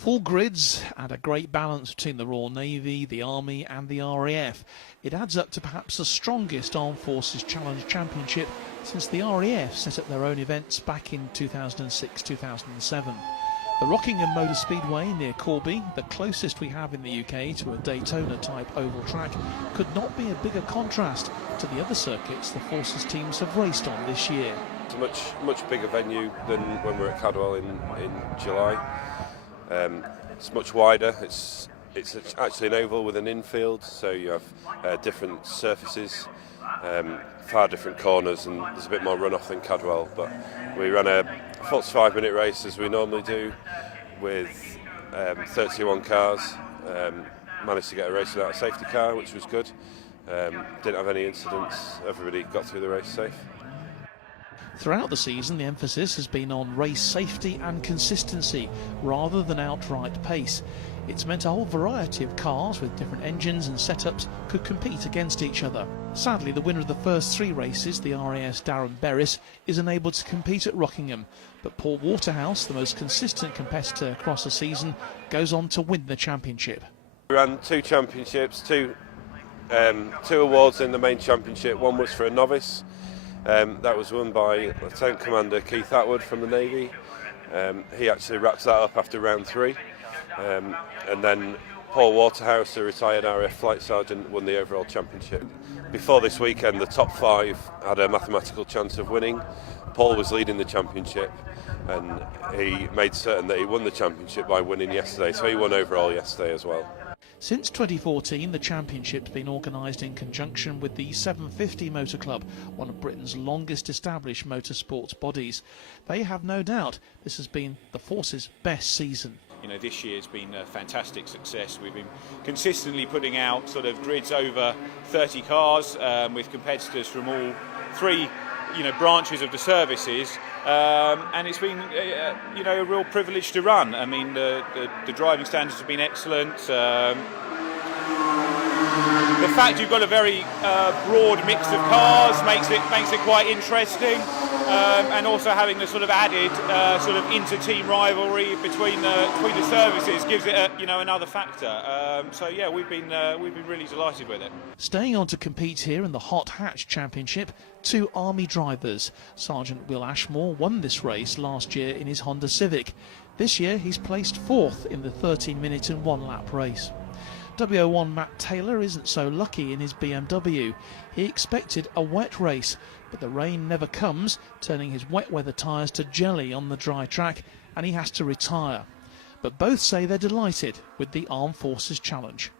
Full grids and a great balance between the Royal Navy, the Army and the RAF. It adds up to perhaps the strongest Armed Forces Challenge Championship since the RAF set up their own events back in 2006-2007. The Rockingham Motor Speedway near Corby, the closest we have in the UK to a Daytona-type oval track, could not be a bigger contrast to the other circuits the Forces teams have raced on this year. It's a much bigger venue than when we were at Cadwell in July. It's much wider. It's actually an oval with an infield, so you have different surfaces, far different corners, and there's a bit more runoff than Cadwell. But we ran a 45-minute race as we normally do with 31 cars. Managed to get a race without a safety car, which was good. Didn't have any incidents. Everybody got through the race safe. Throughout the season, the emphasis has been on race safety and consistency rather than outright pace. It's meant a whole variety of cars with different engines and setups could compete against each other. Sadly, the winner of the first three races, the RAS Darren Berris, is unable to compete at Rockingham, but Paul Waterhouse, the most consistent competitor across the season, goes on to win the championship. We ran two championships, two awards in the main championship. One was for a novice. That was won by Lieutenant Commander Keith Atwood from the Navy. He actually wrapped that up after round three. And then Paul Waterhouse, a retired RAF Flight Sergeant, won the overall championship. Before this weekend, the top five had a mathematical chance of winning. Paul was leading the championship, and he made certain that he won the championship by winning yesterday, so he won overall yesterday as well. Since 2014, the championship's been organised in conjunction with the 750 Motor Club, one of Britain's longest established motorsports bodies. They have no doubt this has been the Force's best season. You know, this year's been a fantastic success. We've been consistently putting out sort of grids over 30 cars with competitors from all three, branches of the services, and it's been, a real privilege to run. I mean, the driving standards have been excellent. The fact you've got a very broad mix of cars makes it quite interesting, and also having the sort of added sort of inter-team rivalry between the services gives it another factor. So yeah, we've been really delighted with it. Staying on to compete here in the Hot Hatch Championship, two Army drivers. Sergeant Will Ashmore won this race last year in his Honda Civic. This year he's placed fourth in the 13-minute and one-lap race. W01 Matt Taylor isn't so lucky in his BMW. He expected a wet race, but the rain never comes, turning his wet weather tyres to jelly on the dry track, and he has to retire. But both say they're delighted with the Armed Forces Challenge.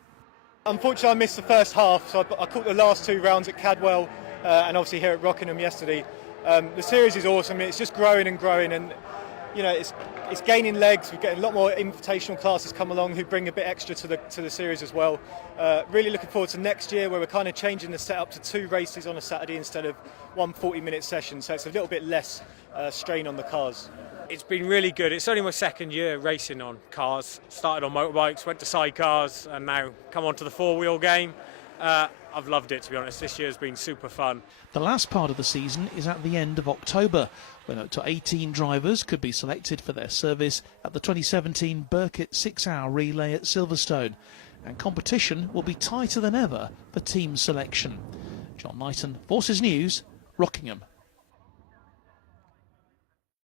Unfortunately, I missed the first half, so I caught the last two rounds at Cadwell and obviously here at Rockingham yesterday. The series is awesome. It's just growing and growing, and it's gaining legs. We're getting a lot more invitational classes come along who bring a bit extra to the series as well. Really looking forward to next year, where we're kind of changing the setup to two races on a Saturday instead of one 40-minute session, so it's a little bit less strain on the cars. It's been really good. It's only my second year racing on cars. Started on motorbikes, went to sidecars, and now come on to the four-wheel game. I've loved it, to be honest. This year's been super fun. The last part of the season is at the end of October, when up to 18 drivers could be selected for their service at the 2017 Burkitt 6-hour relay at Silverstone, and competition will be tighter than ever for team selection. John Knighton, Forces News, Rockingham.